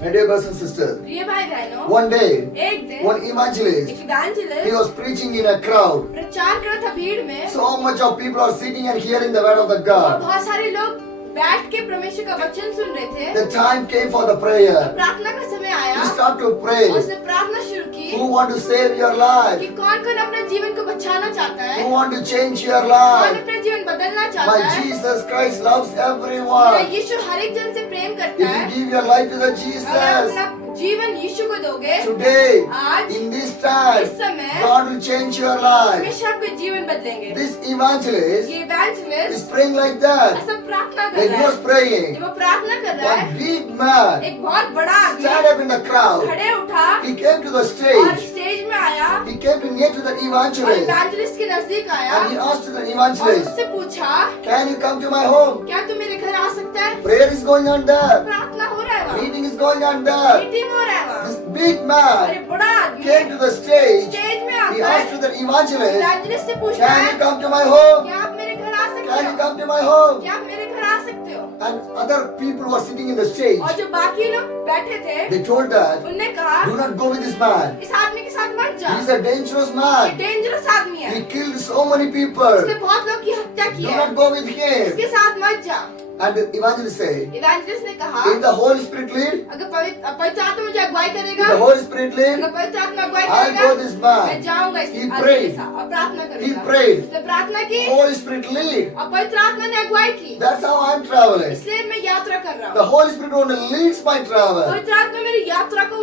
My dear brothers and sisters, प्रिय भाई बहनों, one day, एक दिन one evangelist, एक he evangelist was preaching in a crowd. प्रचार कर रहा था भीड़ में। So much of people are sitting and hearing the word of the और God. बहुत सारे लोग बैठ के परमेश्वर का वचन सुन रहे थे। The time came for the prayer. प्रार्थना का समय आया। You start to pray. और उसने प्रार्थना शुरू की Who want to save your कि life? कौन-कौन अपने जीवन को बचाना चाहता है, Who want to change your कौन life? अपना जीवन बदलना चाहता My है। Jesus Christ loves मेरा everyone. यीशु हर एक जन से प्रेम If करता है। you give your life to the अगर Jesus, अपना जीवन यीशु को दोगे, today, आज in this time, इस समय God will change your life. परमेश्वर आपके जीवन बदलेंगे। This evangelist ये evangelist is praying like that. ऐसा प्रार्थना कर When रहा he was है। praying, जब वो प्रार्थना कर रहा है, one big man एक बहुत बड़ा आदमी stand up in the crowd. खड़े उठा He came to the और stage. स्टेज में आया He came to near to the और evangelist. इवेंजलिस्ट के नजदीक आया And he asked to the और evangelist, उससे पूछा, can you come to my home? क्या तू मेरे घर आ सकता है? Prayer is going on there. प्रार्थना हो रहा है वहाँ, Meeting is going on there. Meeting हो रहा है वहाँ। This big और man एक बड़ा आदमी came to the stage. Stage में He आता asked to है, the evangelist, इवेंजलिस्ट से पूछता can है, you come to my home? क्या आप मेरे घर आ सकते Can you हो? come to my home? क्या आप मेरे घर आ सकते हो? And other people who are sitting in the stage, और जो बाकी लोग बैठे थे, they told that, उनने कहा, do not go with this man. इस आदमी के साथ मत जा, He is a dangerous ये man. डेंजरस आदमी है, He killed so many people. उसने बहुत लोग की हत्या की Do है, not go with him. इसके साथ मत जा। And the evangelist said, evangelist ने कहा, if the Holy Spirit lead, अगर पवित्र आत्मा मुझे अगुवाई if करेगा, the Holy Spirit lead, अगर पवित्र आत्मा अगुवाई I'll करेगा, go this मैं man. जाऊंगा इस He आदमी के prayed. साथ और प्रार्थना He करूंगा। prayed. उसने प्रार्थना की Holy Spirit lead. और पवित्र आत्मा ने अगुवाई की, That's how I'm traveling. इसलिए मैं यात्रा कर रहा The हूँ। Holy Spirit only leads my travel. पवित्र आत्मा मेरी यात्रा को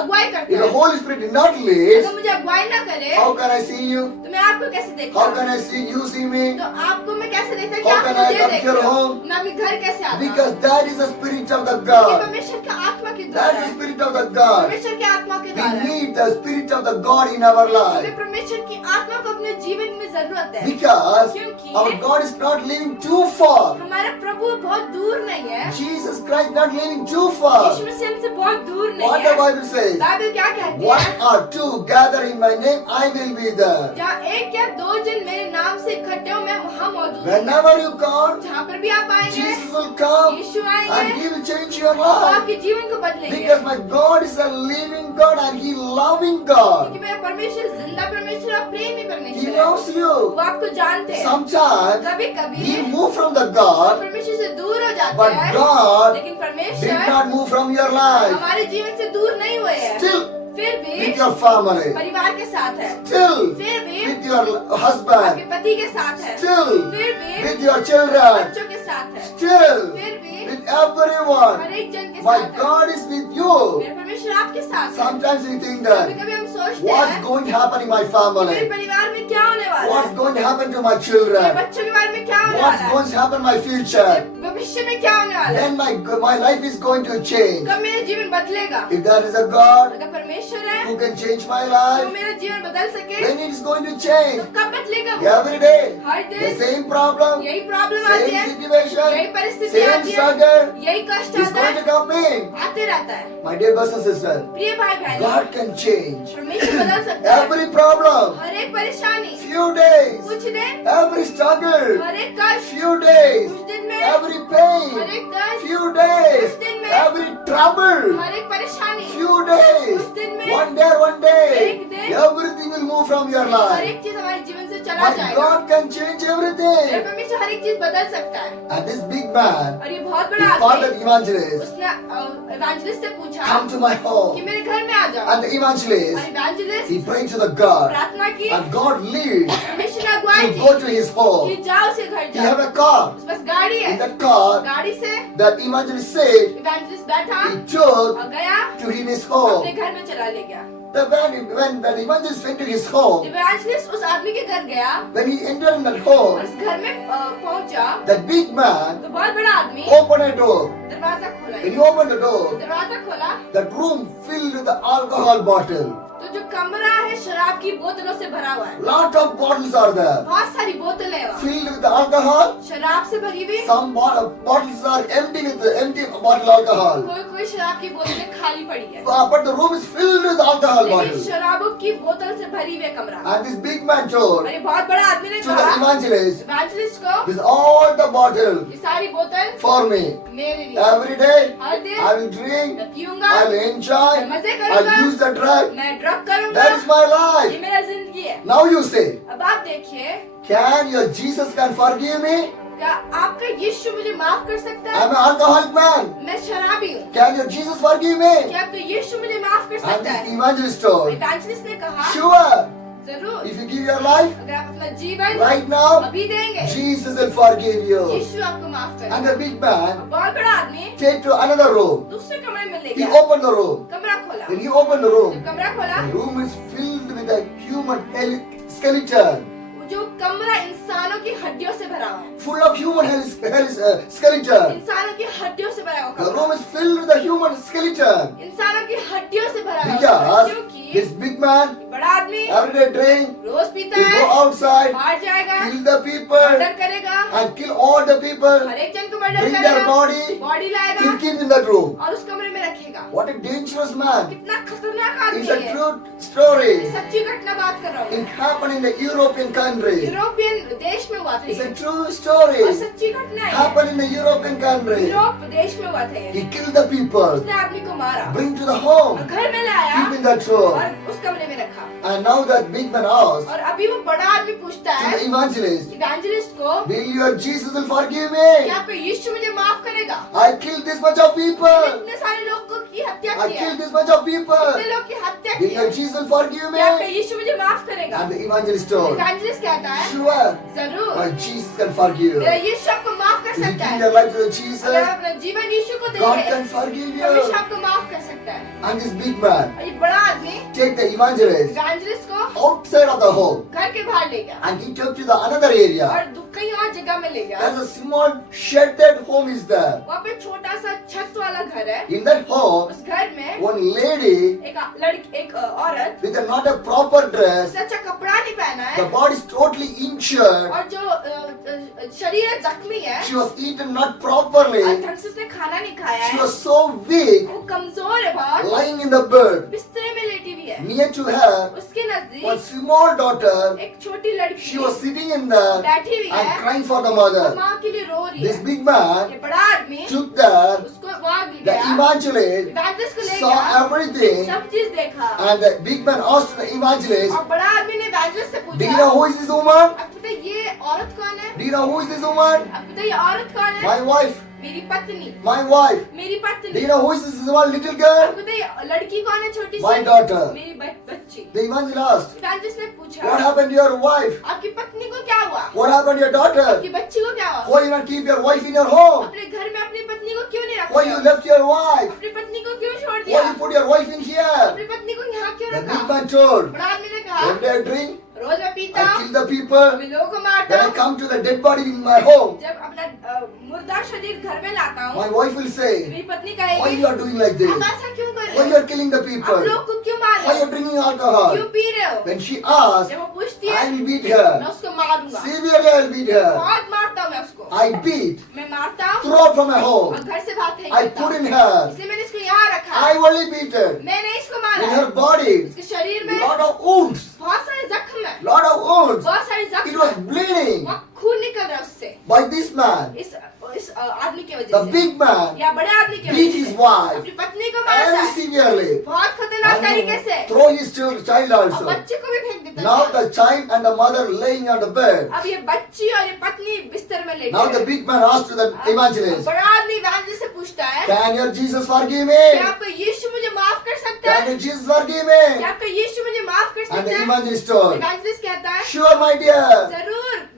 अगुवाई If करता the है। Holy Spirit did not lead, अगर मुझे अगुवाई ना करे, how can I see you? तो मैं आपको कैसे देखता How हूँ? can I see you see me? तो आपको मैं कैसे देखता कि How आप can I मुझे come to देखते your हो? home? मैं आपके घर कैसे आता हूँ? Because that is the Spirit of the ये God. परमेश्वर के आत्मा के द्वारा That's the है। Spirit of the God. परमेश्वर के आत्मा के We द्वारा है। need the Spirit of the God in our हमें life. परमेश्वर की आत्मा को अपने जीवन में जरूरत है, Because क्योंकि our God is not living too far. हमारा प्रभु बहुत दूर नहीं है, Jesus Christ not living too far. यीशु मसीह हमसे बहुत दूर नहीं What the है। Bible says, बाइबल क्या कहती one है? or two gather in my name, I will be there. जहाँ एक या दो जन मेरे नाम से इकट्ठे हो, मैं वहाँ मौजूद हूँ। Whenever you come, जहाँ पर भी आप आएंगे, Jesus will come यीशु and आएंगे, He will change your वो life. आपके जीवन को बदलेंगे। Because my God is a living God and He loving God. क्योंकि मेरा परमेश्वर जिंदा परमेश्वर और प्रेमी He परमेश्वर है। knows वो you. आपको जानते हैं। Sometimes कभी कभी He moved from the हम God, परमेश्वर से दूर हो जाते but हैं, God लेकिन did परमेश्वर not move from your life. हमारे जीवन से दूर नहीं हुए हैं। Still फिर भी with your family, परिवार के साथ है, still फिर भी with your आपके husband, पति के साथ है, still फिर भी with your children, बच्चों के साथ है, still फिर भी with everyone. हर एक जन के My साथ है। God is with you. मेरा परमेश्वर आपके साथ है। Sometimes we think कभी that कभी हम सोचते what's हैं going to happen in my मेरे family? परिवार में क्या होने वाला What's है, going to happen to my मेरे children? बच्चों के बारे में क्या होने What's वाला going है, to happen in my future? भविष्य में क्या होने वाला है, Then my life is going to change. कब मेरा जीवन बदलेगा। If there is a God अगर परमेश्वर है who can change my तो life, मेरा जीवन बदल सके, then it is going to तो change. कब बदलेगा वो? Every day, हर the दिन same problem, यही प्रॉब्लम आती same है, यही situation, परिस्थिति same आती है, struggle यही कष्ट is आता going है, to come in. आते रहता है। My dear brothers and sisters, प्रिय भाई बहन, God can change परमेश्वर बदल सकता है every problem, हर एक परेशानी, few days, कुछ दिन, every struggle, हर एक कष्ट, few days, कुछ दिन में, every हर pain, एक दर्द, few days, कुछ दिन में, every trouble, हर एक परेशानी, few days, कुछ दिन में, one day, एक दिन, everything will move from your हर life. एक चीज हमारे जीवन से चला My जाएगा। God can change मेरा everything. परमेश्वर हर एक चीज बदल सकता है। And this big man, और ये बहुत he बड़ा called आदमी, that evangelist, उसने इवेंजलिस्ट से पूछा come to my कि home. मेरे घर में आ जाओ। And the और evangelist, evangelist he prayed to the God, प्रार्थना की, and God leads परमेश्वर ने अगुवाई to की go to his कि home. जाओ उसे घर He have जाओ। a car. उस पास गाड़ी है, In that car, गाड़ी से that evangelist said इवेंजलिस्ट बैठा he took और गया, to his अपने home. घर में चला ले गया। Then when the evangelist went to his home, evangelist उस आदमी के घर गया when he entered in that और home, उस घर में पहुंचा, that big man तो बहुत बड़ा आदमी opened a door. दरवाजा खोला। When he opened the door, दरवाजा खोला that room filled with the alcohol bottle. तो जो कमरा है शराब की बोतलों से भरा हुआ है। Lot of bottles are there. बहुत सारी बोतलें हैं वहाँ। Filled with alcohol. शराब से भरी हुई। Some bottles are empty with empty bottle alcohol. कोई शराब की बोतलें खाली पड़ी है। But the room is filled with alcohol लेकिन bottles. शराबों की बोतल से भरी हुई कमरा। And this big man told और ये बहुत बड़ा आदमी ने to the कहा evangelist, इवेंजलिस्ट को this all the bottle ये सारी बोतल for me. मेरे लिए। Every day हर दिन I will drink, मैं पीऊंगा, I will enjoy, मैं मजे I करूंगा, will use the drug. मैं ड्रग करूंगा। That is my ये life. मेरा जिंदगी है। Now you say, अब आप देखिए, can your Jesus can forgive me? क्या आपका यीशु मुझे माफ कर सकता है? I'm an alcoholic man. मैं शराबी हूँ। Can your Jesus forgive me? क्या आपका यीशु मुझे माफ कर And सकता this है? evangelist told, इवेंजलिस्ट ने कहा sure, जरूर। if you give your life अगर आप अपना जीवन right now, अभी देंगे, Jesus will forgive you. यीशु आपको माफ And करेगा। the big man बहुत बड़ा आदमी take to another room. दूसरे कमरे में ले He गया। opened the room. कमरा खोला। When he opened the जब room, कमरा खोला, the room is filled with a human skeleton. जो कमरा इंसानों की हड्डियों से भरा हुआ है। Full of human skeleton. इंसानों की हड्डियों से भरा हुआ The कमरा। room is filled with a human skeleton. इंसानों की हड्डियों से भरा हुआ कमरा। Because क्योंकि this big man बड़ा आदमी every day drink, रोज पीता he go है, outside, बाहर जाएगा, kill the people, मर्डर करेगा, and kill all the people, हर एक जन को मर्डर bring their करेगा, body, बॉडी लाएगा he'll keep in that room. और उस कमरे में रखेगा। What a dangerous man. कितना खतरनाक आदमी It's a है। true story. सच्ची घटना बात कर रहा It हूँ। happened in the European country. European देश में हुआ था It's ये। a true story. और सच्ची घटना है। Happened in the European country. Europe देश में हुआ था ये। He killed the people, उसने आदमी को मारा bring to the और home, घर में लाया keep in that room. और उस कमरे में रखा। And now that big man asked और अभी वो बड़ा आदमी पूछता to है the evangelist, इवेंजलिस्ट को, will your Jesus will forgive क्या me? आपका यीशु मुझे माफ करेगा? I killed this much of people. इतने सारे लोगों की हत्या I की है, killed this much of people. इतने लोग की हत्या Will की your है, Jesus will forgive me? क्या आपका यीशु मुझे माफ करेगा? And the evangelist told, evangelist कहता है sure, जरूर, my Jesus can forgive. मेरा यीशु आपको माफ कर If you सकता give है। your life to the अगर Jesus, आप अपना जीवन यीशु को God देंगे, can forgive परमेश्वर you. आपको माफ कर सकता है। And this big man और ये बड़ा आदमी take the evangelist इवेंजलिस्ट को outside of the home घर के बाहर ले गया and he took to the another area. और कहीं और जगह में ले गया। There's a small sheltered home is there. वहाँ पे छोटा सा छत वाला घर है। In that home, उस घर में one lady एक औरत with not a proper dress, उसने अच्छा कपड़ा नहीं पहना the है body is totally injured. और जो शरीर है जख्मी है She was eaten not properly. और ढंग से उसने खाना नहीं खाया She है, was so weak, वो कमजोर है बहुत, lying in the bed. बिस्तर में लेटी हुई है। Near to her, उसके one नजदीक small daughter, एक छोटी लड़की she was sitting in there बैठी हुई and है, crying for the वो mother. माँ के लिए रो रही This है। big man ये बड़ा आदमी took there, उसको वहाँ ले the गया, evangelist इवेंजलिस्ट को ले saw गया, everything, सब चीज देखा and the big man asked the evangelist, और बड़ा आदमी ने इवेंजलिस्ट से do you know पूछा, who is this woman? आपको पता है ये औरत कौन है? Do you know who is this woman? आपको पता है ये औरत कौन है? My wife. मेरी पत्नी, My wife. मेरी Do पत्नी। you know who is this small little girl? आपको पता है ये लड़की कौन है छोटी सी? My daughter. मेरी बच्ची। The evangelist asked, इवेंजलिस्ट ने पूछा, what happened to your wife? आपकी पत्नी को क्या हुआ? What happened to your daughter? आपकी बच्ची को क्या हुआ? Why you not keep your wife in your home? अपने घर में अपनी पत्नी को क्यों नहीं Why रखा? you left your wife? अपनी पत्नी को क्यों छोड़ दिया? Why you put your wife in here? अपनी पत्नी को यहाँ क्यों The big रखा? man told, बड़ा आदमी ने कहा, every day I drink, रोज मैं पीता I हूँ, kill the people, मैं लोगों को मारता then I हूँ, come to the dead body in my home. जब अपना मुर्दा शरीर घर में लाता My हूँ, wife will say, मेरी पत्नी why कहेगी, you are doing like this? आप ऐसा क्यों कर Why रहे you हो? are killing the आप people? लोग को क्यों मार Why रहे you हो? are drinking alcohol? क्यों पी रहे हो? When she asks, जब वो पूछती I है, will beat मैं her. उसको मारूंगा, Severely I will beat her. बहुत मारता हूँ मैं उसको, I beat, मैं मारता हूँ throw her from my और home. घर से बात नहीं I करता, put in her. इसलिए मैंने इसको यहाँ रखा, I only beat her. मैंने इसको In मारा है, her body, इसके शरीर में lot of wounds. बहुत सारे जख्म है, Lot of wounds. बहुत सारे It जख्म was है, bleeding वहाँ खून निकल रहा है उससे, by this man. इस आदमी की The वजह से, big man या बड़े आदमी की beat वजह his से wife अपनी पत्नी को मारता very है, severely. बहुत खतरनाक तरीके से, And throw his child और also. बच्चे को भी फेंक देता Now है। the child and the mother laying on the bed. अब ये बच्ची और ये पत्नी बिस्तर में लेटे Now the हैं। big man asked to the evangelist, बड़ा आदमी इवेंजलिस्ट से पूछता है, can your Jesus forgive क्या me? आपका यीशु मुझे माफ कर सकता Can है? your Jesus forgive क्या me? आपका यीशु मुझे माफ कर And सकता the है? evangelist told, इवेंजलिस्ट कहता है, sure my dear, जरूर,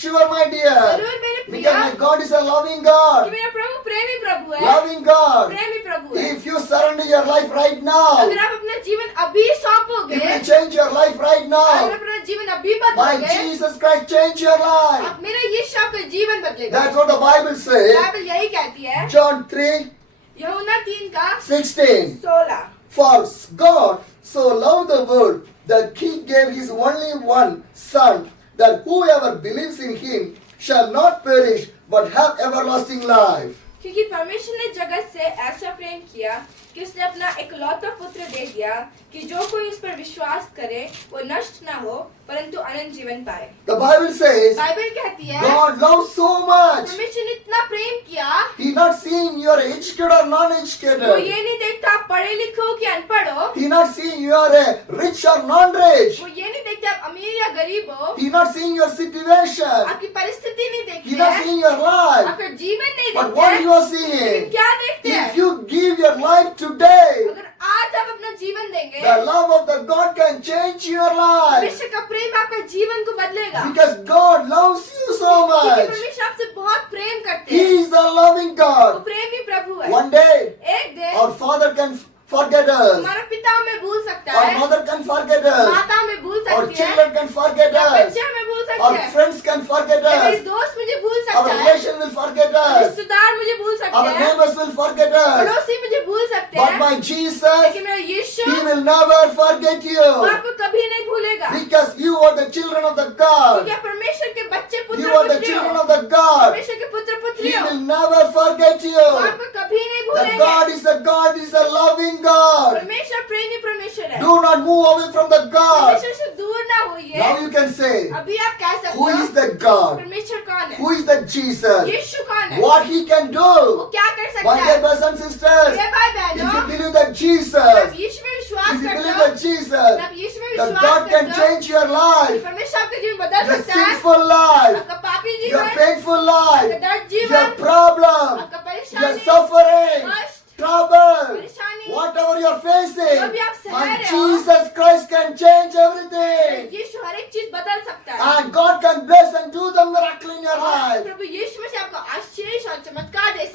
sure my dear. जरूर मेरे Because प्रिया, my God is a loving कि God. मेरा प्रभु प्रेमी प्रभु है, Loving God. प्रेमी प्रभु है। If you surrender your life right now, अगर आप अपना जीवन अभी सौंपोगे, if you change your life right अगर now, अपना जीवन अभी by बदलोगे, Jesus Christ change your life. आप मेरा यीशु आपका जीवन बदलेगा। That's what the Bible says. Bible यही कहती है, John 3, यूहन्ना 3 का 16. 16, For God so loved the world that he gave his only one Son, that whoever believes in him shall not perish but have everlasting life. क्योंकि परमेश्वर ने जगत से ऐसा प्रेम किया कि उसने अपना इकलौता पुत्र दे दिया कि जो कोई उस पर विश्वास करे वो नष्ट ना हो परंतु अनंत जीवन पाए। The Bible says बाइबल कहती है God loves so much. परमेश्वर ने इतना प्रेम किया, He not seeing you are educated or वो non-educated. ये नहीं देखता आप पढ़े लिखे हो कि अनपढ़ हो, He not seeing you are a rich or non-rich. वो ये नहीं देखता आप अमीर या गरीब हो, He not seeing your situation. आपकी परिस्थिति नहीं He देखते not हैं, seeing your life. आपका जीवन नहीं But देखते what हैं, you are लेकिन seeing? क्या देखते हैं? If you give your life today, अगर आज आप अपना जीवन देंगे, the love of the God can change your life. परमेश्वर का प्रेम आपका जीवन को बदलेगा, Because God loves you so क्योंकि much. परमेश्वर आपसे बहुत प्रेम करते He हैं, is the loving वो God. प्रेमी प्रभु है। One day, एक दिन our Father can forget us. हमारा पिता हमें भूल सकता Our है, mother can forget us. माता हमें भूल Our सकती है, children can forget या us. बच्चे हमें भूल Our सकते हैं, friends can forget या मेरे us. दोस्त मुझे भूल Our सकता है, relation will forget us. रिश्तेदार मुझे भूल सकते Our हैं, neighbors will forget us. पड़ोसी मुझे भूल सकते But हैं, my Jesus, लेकिन मेरा यीशु He will never forget वो you. आपको कभी नहीं भूलेगा, Because you are the children of the God. क्योंकि आप परमेश्वर के बच्चे You पुत्र are the पुत्री children हो, of the God. परमेश्वर के पुत्र He पुत्री हो, will never forget वो you. आपको कभी नहीं The भूलेंगे। God is a God, is a loving God. परमेश्वर प्रेमी परमेश्वर है, Do not move away from the God. परमेश्वर से दूर ना होइए। Now you can say, अभी आप कह सकते who हो is the God? परमेश्वर कौन है, Who is the Jesus? यीशु कौन है, What He can वो do? क्या कर सकता My है। dear brothers and sisters, मेरे भाई if बहनों, you believe that आप Jesus, यीशु में विश्वास if you करते believe हो, that Jesus, आप यीशु में that विश्वास God can करते हो, change your life, परमेश्वर आपका जीवन बदल your सकता है, sinful life, आपका पापी your जीवन, painful आपका life, दर्द your जीवन, problem, आपका your परेशानी, suffering, कष्ट, trouble, परेशानी, whatever you're facing, जो भी आप सह my रहे हो, Jesus Christ can change everything. यीशु हर एक चीज बदल सकता है। And God can bless and do the miracle in your और life. प्रभु यीशु में से आपको आशीष और चमत्कार दे सकता है।